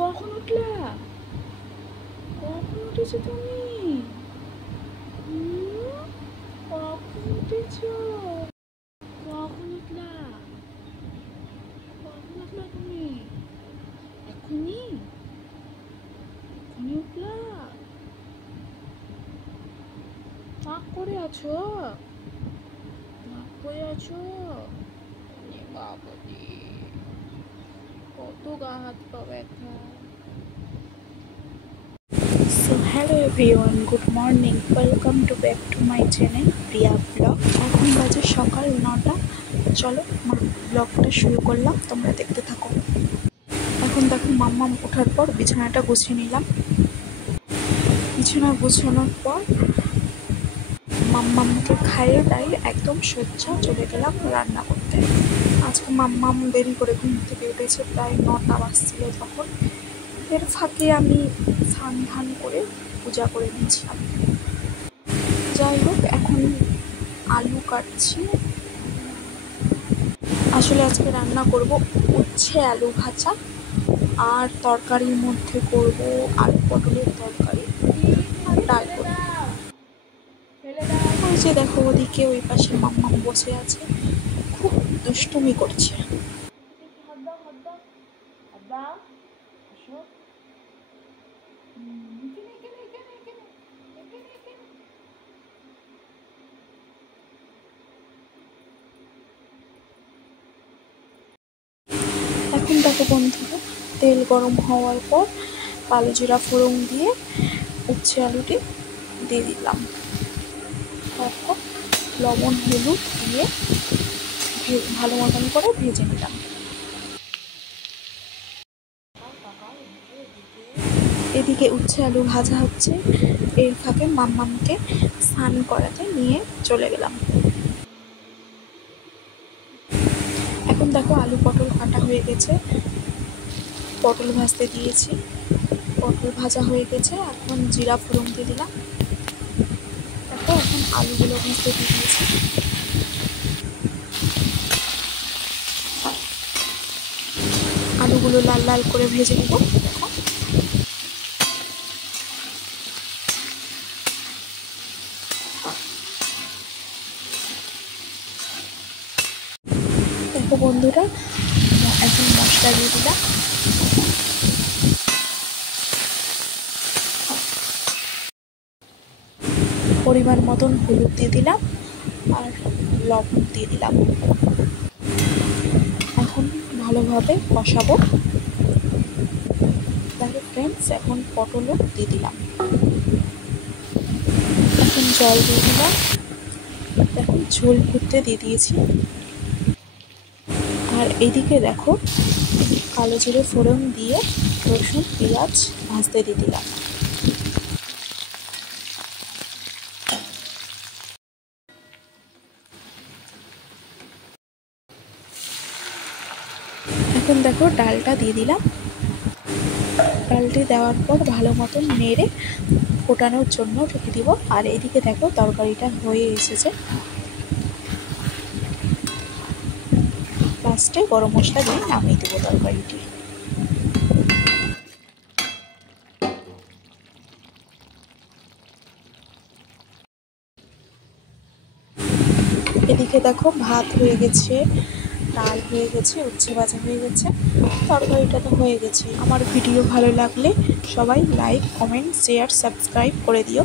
কখন উঠলা? কখন উঠেছো তুমি? কখন উঠেছো? কখন উঠলা? কখন উঠলা তুমি? এখনই? এখনই উঠলা? নাক করে আছো? নাক করে আছো? বাবারে, কত গা হাত পা ব্যথা। So hello everyone, good morning, welcome to back to my channel Priya blog. এখন বাজে সকাল 9টা। চলো ব্লগটা শুরু করলাম, তোমরা দেখতে থাকো। এখন দেখো মাম্মাম ওঠার পর বিছানাটা গুছিয়ে নিলাম। বিছানা গুছানোর পর মাম্মামকে খাইয়ে দাইয়ে একদম সোজা চলে গেলাম রান্না করতে। আজকে মাম্মাম দেরি করে ঘুম থেকে উঠেছে, প্রায় 9টা বাজছিল তখন। এর ফাঁকে আমি স্নান ধান করে পূজা করে নিয়েছিলাম। যাই হোক, এখন আলু কাটছি। আসলে আজকে রান্না করব উচ্ছে আলু ভাজা, আর তরকারির মধ্যে করব আলু পটলের তরকারি আর ডাল করব। ওই যে দেখো ওদিকে ওই পাশে মাম্মাম বসে আছে, খুব দুষ্টুমি করছে। এখন দেখো বন্ধুরা, তেল গরম হওয়ার পর কালো জিরা ফোড়ন দিয়ে উচ্ছে আলুটি দিয়ে দিলাম। তারপর লবণ হলুদ দিয়ে ভালো মতন করে ভেজে নিলাম। এদিকে উচ্ছে আলু ভাজা হচ্ছে, এর ফাঁকে মাম্মামকে স্নান করাতে নিয়ে চলে গেলাম। এখন দেখো আলু পটল কাটা হয়ে গেছে, পটল ভাজতে দিয়েছি, পটল ভাজা হয়ে গেছে। এখন জিরা ফোড়ন দিয়ে দিলাম। দেখো এখন আলুগুলো ভাজতে দিয়ে দিয়েছি। আলুগুলো লাল লাল করে ভেজে নেব। দেখো দেখো বন্ধুরা, এখন মশলা দিয়ে দিলাম। পরিমাণ মতন হলুদ দিয়ে দিলাম আর লবণ দিয়ে দিলাম। এখন ভালোভাবে কষাবো। দেখো ফ্রেন্ডস, এখন পটলও দিয়ে দিলাম। এখন জল দিয়ে দিলাম। দেখো ঝোল ফুটতে দিয়ে দিয়েছি। আর এদিকে দেখো কালো জিরে ফোড়ন দিয়ে রসুন পেঁয়াজ ভাজতে দিয়ে দিলাম। এখন দেখো ডালটা দিয়ে দিলাম। ডালটি দেওয়ার পর ভালো মতন নেড়ে ফোটানোর জন্য রেখে দিব। আর এদিকে দেখো তরকারিটা হয়ে এসেছে। লাস্টে গরম মশলা দিয়ে নামিয়ে দেবো তরকারিটি। এদিকে দেখো ভাত হয়ে গেছে, ডাল হয়ে গেছে, উচ্ছে ভাজা হয়ে গেছে, তরকারিটা তো হয়ে গেছে। আমার ভিডিও ভালো লাগলে সবাই লাইক, কমেন্ট, শেয়ার, সাবস্ক্রাইব করে দিও।